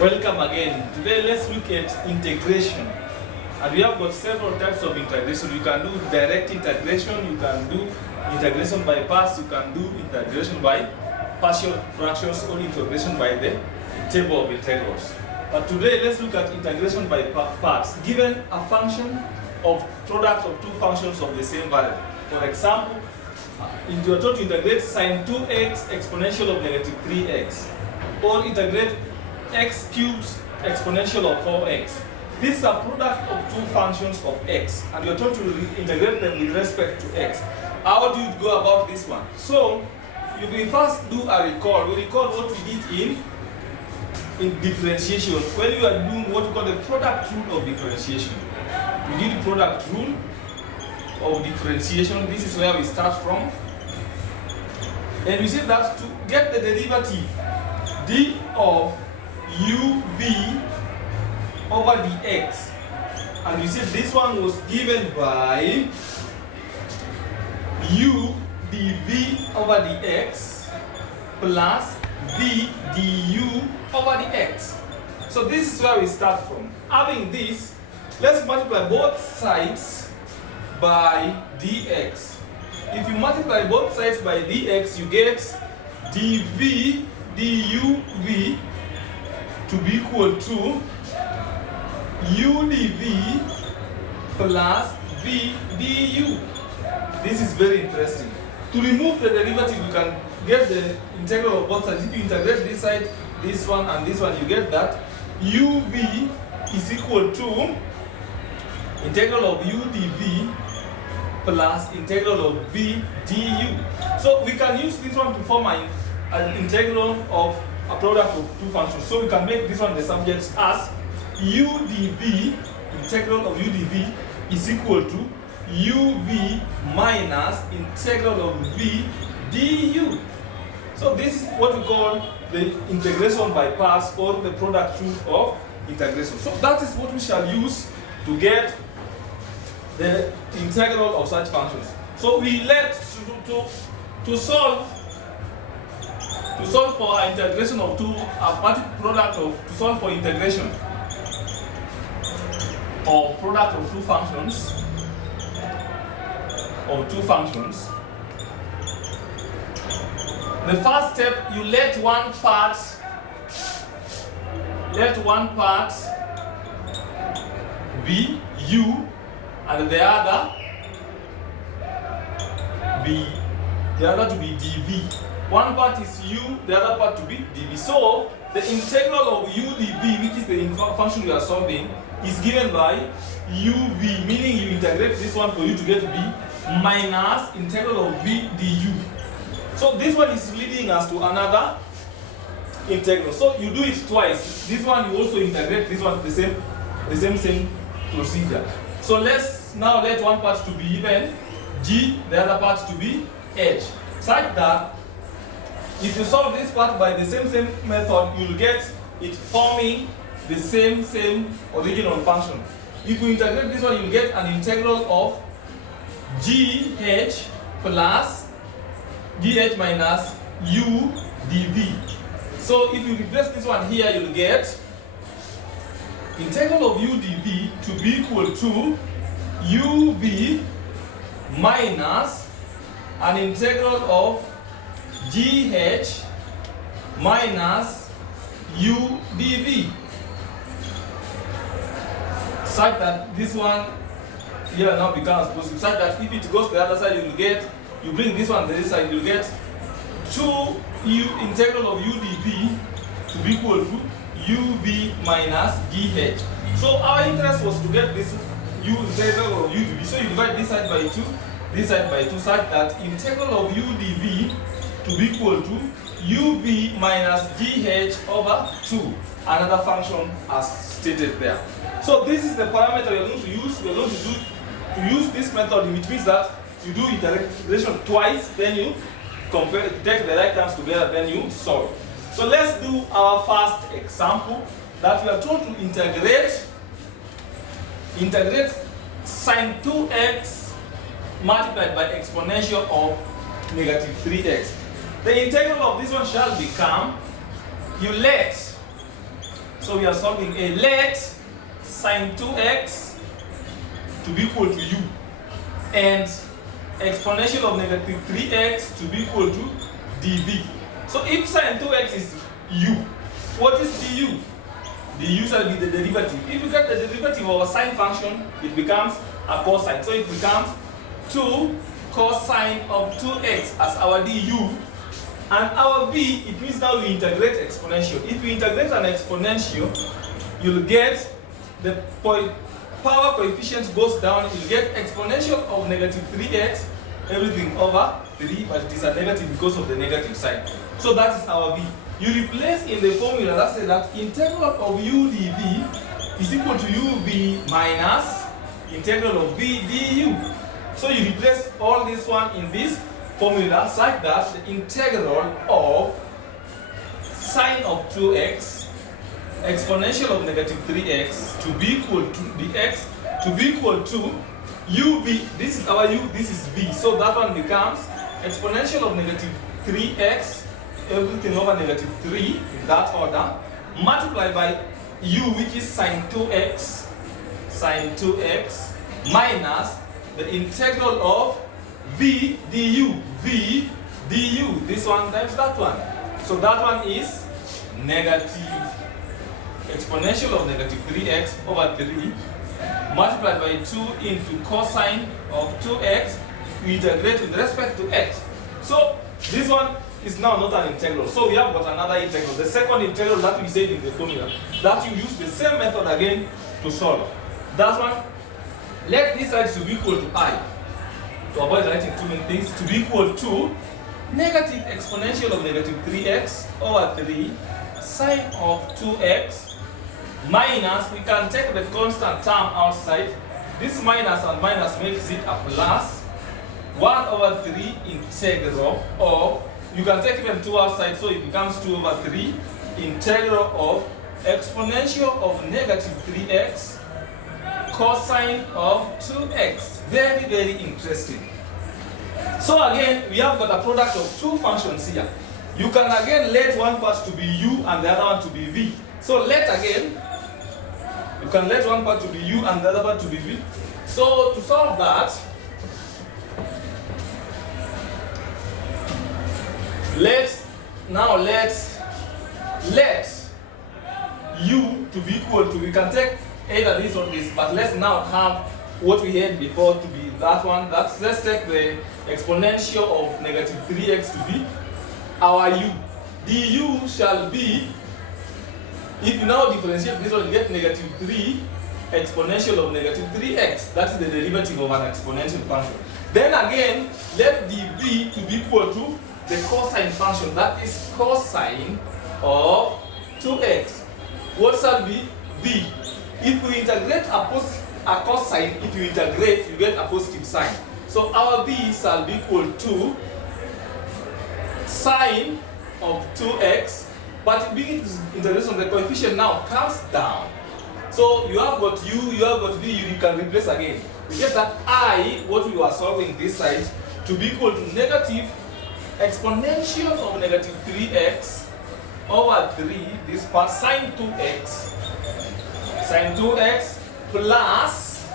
Welcome again. Today let's look at integration. And we have got several types of integration. You can do direct integration, you can do integration by parts, you can do integration by partial fractions, or integration by the table of integrals. But today let's look at integration by parts. Given a function of product of two functions of the same value. For example, if you are told to integrate sine 2x exponential of negative 3x, or integrate x cubed exponential of 4x. This is a product of two functions of x, and you're told to integrate them with respect to x. How do you go about this one? So, if we first do a recall, we recall what we did in differentiation. When you are doing what we call the product rule of differentiation. We did the product rule of differentiation. This is where we start from. And we said that to get the derivative d of uv over dx, and we said this one was given by u dv over dx plus v du over dx. So this is where we start from. Having this, let's multiply both sides by dx. If you multiply both sides by dx, you get dv duv to be equal to u dv plus v du. This is very interesting. To remove the derivative, you can get the integral of both sides. If you integrate this side, this one, and this one, you get that uv is equal to integral of u dv plus integral of v du. So we can use this one to form an integral of a product of two functions. So we can make this one the subject as u dv, integral of u dv is equal to uv minus integral of v du. So this is what we call the integration by parts, or the product rule of integration. So that is what we shall use to get the integral of such functions. So we let to solve for integration of two, a particular product of, to solve for integration of product of two functions, the first step, you let one part be u and the other to be dv. One part is u, the other part to be dv. So the integral of u dv, which is the function we are solving, is given by uv, meaning you integrate this one for you to get v, minus integral of v du. So this one is leading us to another integral. So you do it twice. This one you also integrate this one, the same procedure. So let's now let one part to be even g, the other part to be h, such that if you solve this part by the same method, you'll get it forming the same original function. If you integrate this one, you'll get an integral of gh plus gh minus u dv. So if you replace this one here, you'll get integral of u dv to be equal to uv minus an integral of gh minus u dv, such that this one here now becomes positive, such that if it goes to the other side, you bring this one to this side, you'll get 2u integral of u dv to be equal to uv minus gh. So our interest was to get this u integral of u dv. So you divide this side by 2, this side by 2, such that integral of u dv to be equal to uv minus gh over 2, another function as stated there. So this is the parameter you're going to use. We're going to use this method, which means that you do integration twice, then you take the right terms together, then you solve. So let's do our first example, that we are told to integrate sine 2x multiplied by exponential of negative 3x. The integral of this one shall become, you let So we are solving a let sine 2x to be equal to u and exponential of negative 3x to be equal to dv. So if sine 2x is u, what is du? Du shall be the derivative. If you get the derivative of a sine function, it becomes a cosine. So it becomes 2 cosine of 2x as our du. And our v, it means now we integrate exponential. If you integrate an exponential, you'll get the power coefficient goes down, you'll get exponential of negative 3x, everything over 3, but it is a negative because of the negative sign. So that is our v. You replace in the formula that says that integral of u dv is equal to uv minus integral of v du. So you replace all this one in this formula such that the integral of sine of 2x exponential of negative 3x to be equal to dx to be equal to uv. This is our u, this is v. So that one becomes exponential of negative 3x, everything over negative 3 in that order, multiplied by u, which is sine 2x minus the integral of v du, this one times that one. So that one is negative exponential of negative 3x over 3 multiplied by 2 into cosine of 2x. We integrate with respect to x. So this one is now not an integral. So we have got another integral. The second integral that we said in the formula, that you use the same method again to solve. That one, let this side to be equal to I. To avoid writing too many things, to be equal to negative exponential of negative 3x over 3 sine of 2x minus, we can take the constant term outside. This minus and minus makes it a plus 1 over 3 integral of, you can take even 2 outside, so it becomes 2 over 3 integral of exponential of negative 3x cosine of 2x. Very, very interesting. So again, we have got a product of two functions here. You can again let one part to be u and the other one to be v. So let again, you can let one part to be u and the other part to be v. So to solve that, let u to be equal to, we can take either this or this, but let's now have what we had before to be that one. Let's take the exponential of negative 3x to be our u. Du shall be, if you now differentiate this one, you get negative 3 exponential of negative 3x. That is the derivative of an exponential function. Then again, let dv to be equal to the cosine function, that is cosine of 2x. What shall be v? If we integrate a cosine, if you integrate, you get a positive sign. So our v shall be equal to sine of 2x, but being integration, the coefficient now comes down. So you have got u, you have got v, you can replace again. You get that I, what we were solving this side, to be equal to negative exponential of negative 3x over 3, this part sine 2x plus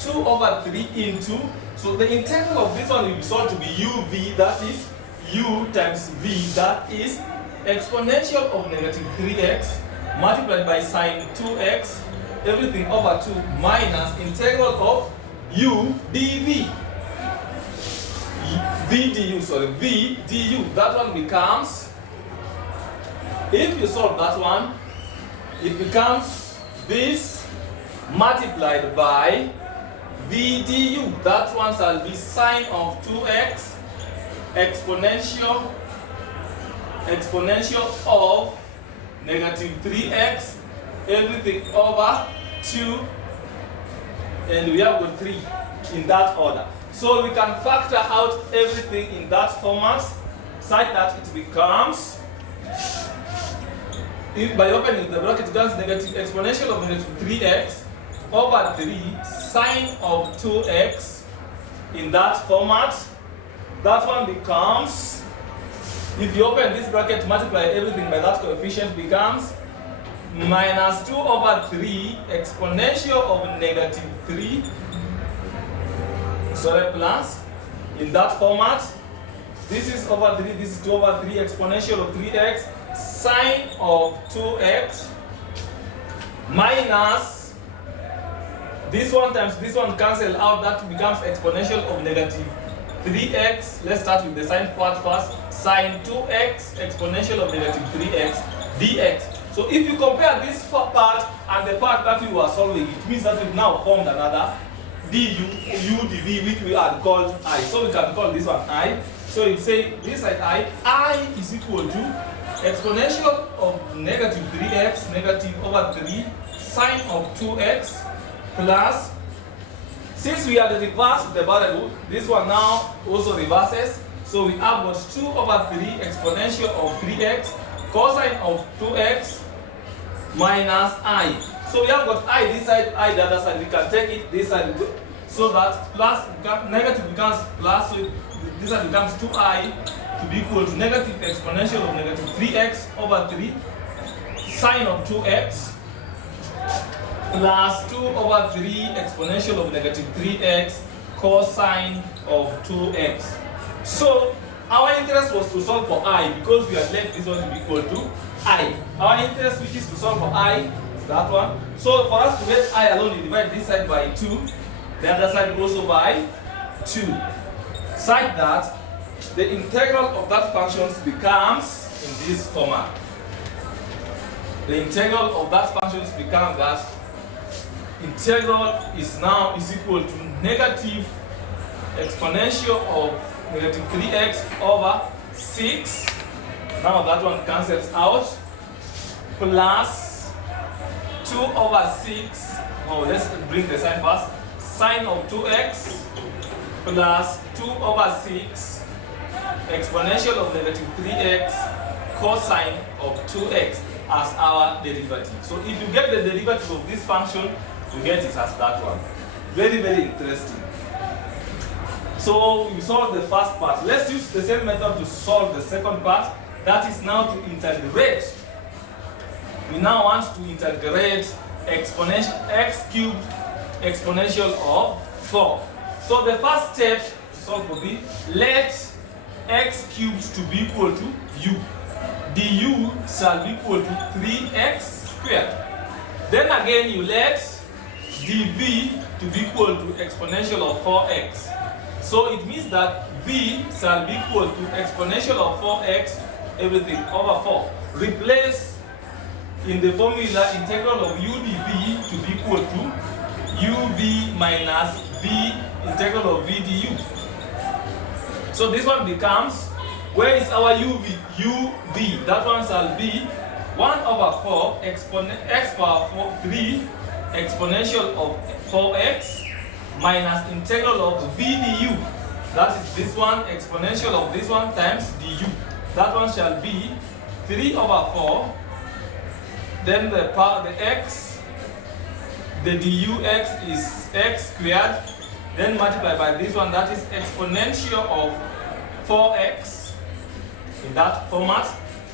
2 over 3 into, so the integral of this one will be solved to be uv, that is u times v, that is exponential of negative 3x multiplied by sine 2x, everything over 2 minus integral of u dv. V du, that one becomes, if you solve that one, it becomes this multiplied by v du, that one shall be sine of 2x exponential of negative 3x, everything over 2, and we have got 3 in that order. So we can factor out everything in that format such that it becomes, if by opening the bracket, it becomes negative exponential of negative 3x over 3 sine of 2x in that format. That one becomes, if you open this bracket, multiply everything by that coefficient, becomes minus 2 over 3 exponential of negative 3, plus, in that format, this is over 3, this is 2 over 3 exponential of 3x sine of 2x minus this one times this one cancel out, that becomes exponential of negative 3x. Let's start with the sine part first. Sine 2x exponential of negative 3x dx. So if you compare this part and the part that we were solving, it means that we've now formed another du dv, which we had called I. So we can call this one I. So you say this side I is equal to exponential of negative 3x negative over 3 sine of 2x plus, since we had reversed the variable, this one now also reverses. So we have got 2 over 3 exponential of 3x cosine of 2x minus I. So we have got I this side, I the other side. We can take it this side, so that plus negative becomes plus. So this side becomes 2I to be equal to negative exponential of negative 3x over 3 sine of 2x plus 2 over 3 exponential of negative 3x cosine of 2x. So our interest was to solve for I, because we had left this one to be equal to I. Our interest, which is to solve for I, is that one. So for us to get I alone, you divide this side by 2, the other side also by 2, such that the integral of that function becomes in this format. The integral of that function becomes that integral is now equal to negative exponential of negative 3x over 6. Now that one cancels out, plus 2 over 6. Oh, let's bring the sign first. Sine of 2x plus 2 over 6 exponential of negative 3x cosine of 2x as our derivative. So if you get the derivative of this function, you get it as that one. Very, very interesting. So we solved the first part. Let's use the same method to solve the second part. That is now to integrate. We now want to integrate exponential x cubed exponential of 4. So the first step to solve for this, let x cubed to be equal to u. Du shall be equal to 3x squared. Then again you let dv to be equal to exponential of 4x. So it means that v shall be equal to exponential of 4x everything over 4. Replace in the formula integral of u dv to be equal to uv minus v integral of v du. So this one becomes, where is our uv? That one shall be 1 over 4 x power 3 exponential of 4x minus integral of v du. That is this one exponential of this one times du. That one shall be 3 over 4. Then the x, the dux is x squared. Then multiply by this one, that is exponential of 4x. In that format,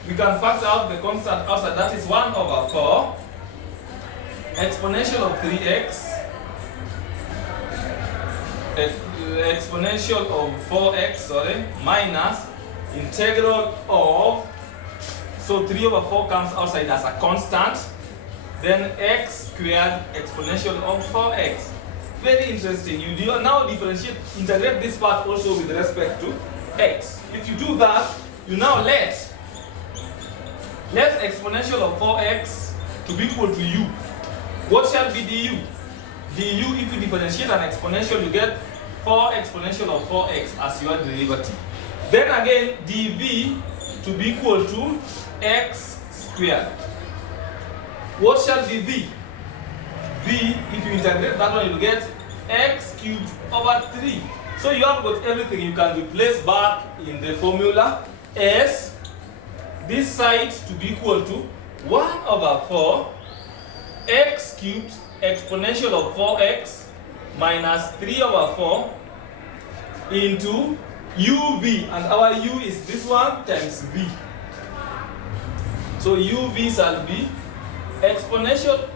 we can factor out the constant outside, that is 1 over 4 exponential of 3x exponential of 4x, minus integral of, so 3 over 4 comes outside as a constant, then x squared exponential of 4x. Very interesting. You now differentiate, integrate this part also with respect to x. If you do that, you now let exponential of 4x to be equal to u. What shall be du? Du, if you differentiate an exponential, you get 4 exponential of 4x as your derivative. Then again, dv to be equal to x squared. What shall be v? V, if you integrate that one, you get x cubed over 3. So you have got everything. You can replace back in the formula as this side to be equal to 1 over 4 x cubed exponential of 4x minus 3 over 4 into uv, and our u is this one times v. So uv shall be exponential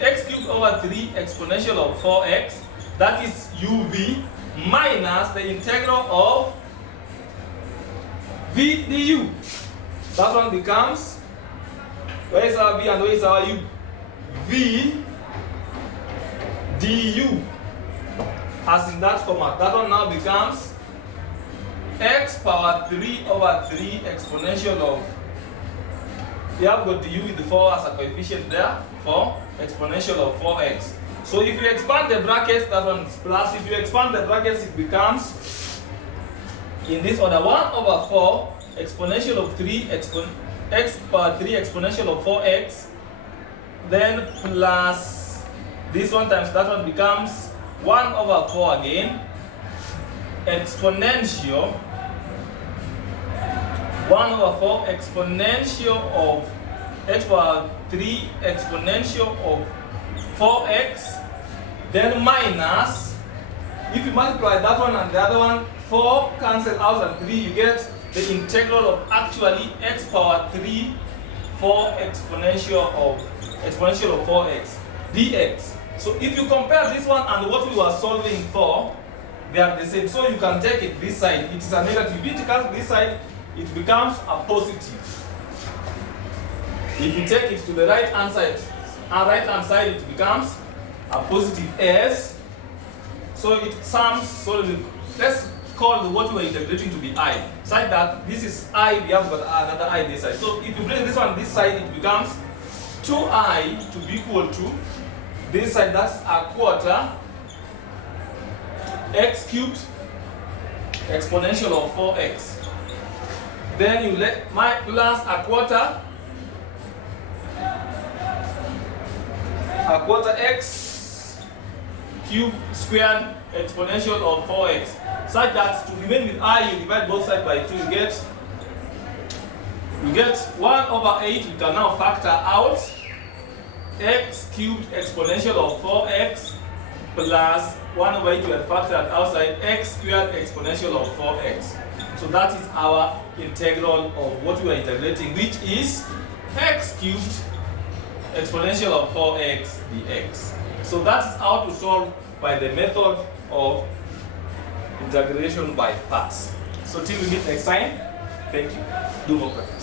x cubed over 3 exponential of 4x, that is uv, minus the integral of v du. That one becomes, where is our v and where is our u? V du, as in that format. That one now becomes x power 3 over 3 exponential of, we have got du with the 4 as a coefficient there, 4 exponential of 4x. So if you expand the brackets, that one is plus. If you expand the brackets, it becomes, in this order, 1 over 4 exponential of 3 x power 3 exponential of 4x, then plus this one times that one becomes 1 over 4 again, exponential 1 over 4 exponential of x power 3 exponential of 4x, then minus, if you multiply that one and the other one, 4 cancel out and 3, you get the integral of actually x power 3 4 exponential of 4x dx. So if you compare this one and what we were solving for, they are the same. So you can take it this side, it is a negative. If it comes this side, it becomes a positive. If you take it to the right hand side, it becomes a positive s. So it sums, so let's call what we are integrating to be I, such that this is I, we have got another I this side. So if you bring this one this side, it becomes 2I to be equal to this side, that's a quarter x cubed exponential of 4x. Then you let my plus a quarter x cubed squared exponential of 4x, such that to remain with I, you divide both sides by 2, you get 1 over 8. We can now factor out x cubed exponential of 4x plus 1 over 8 we had factored outside x squared exponential of 4x. So that is our integral of what we are integrating, which is x cubed exponential of 4x dx. So that's how to solve by the method of integration by parts. So till we meet next time, thank you. Do more practice.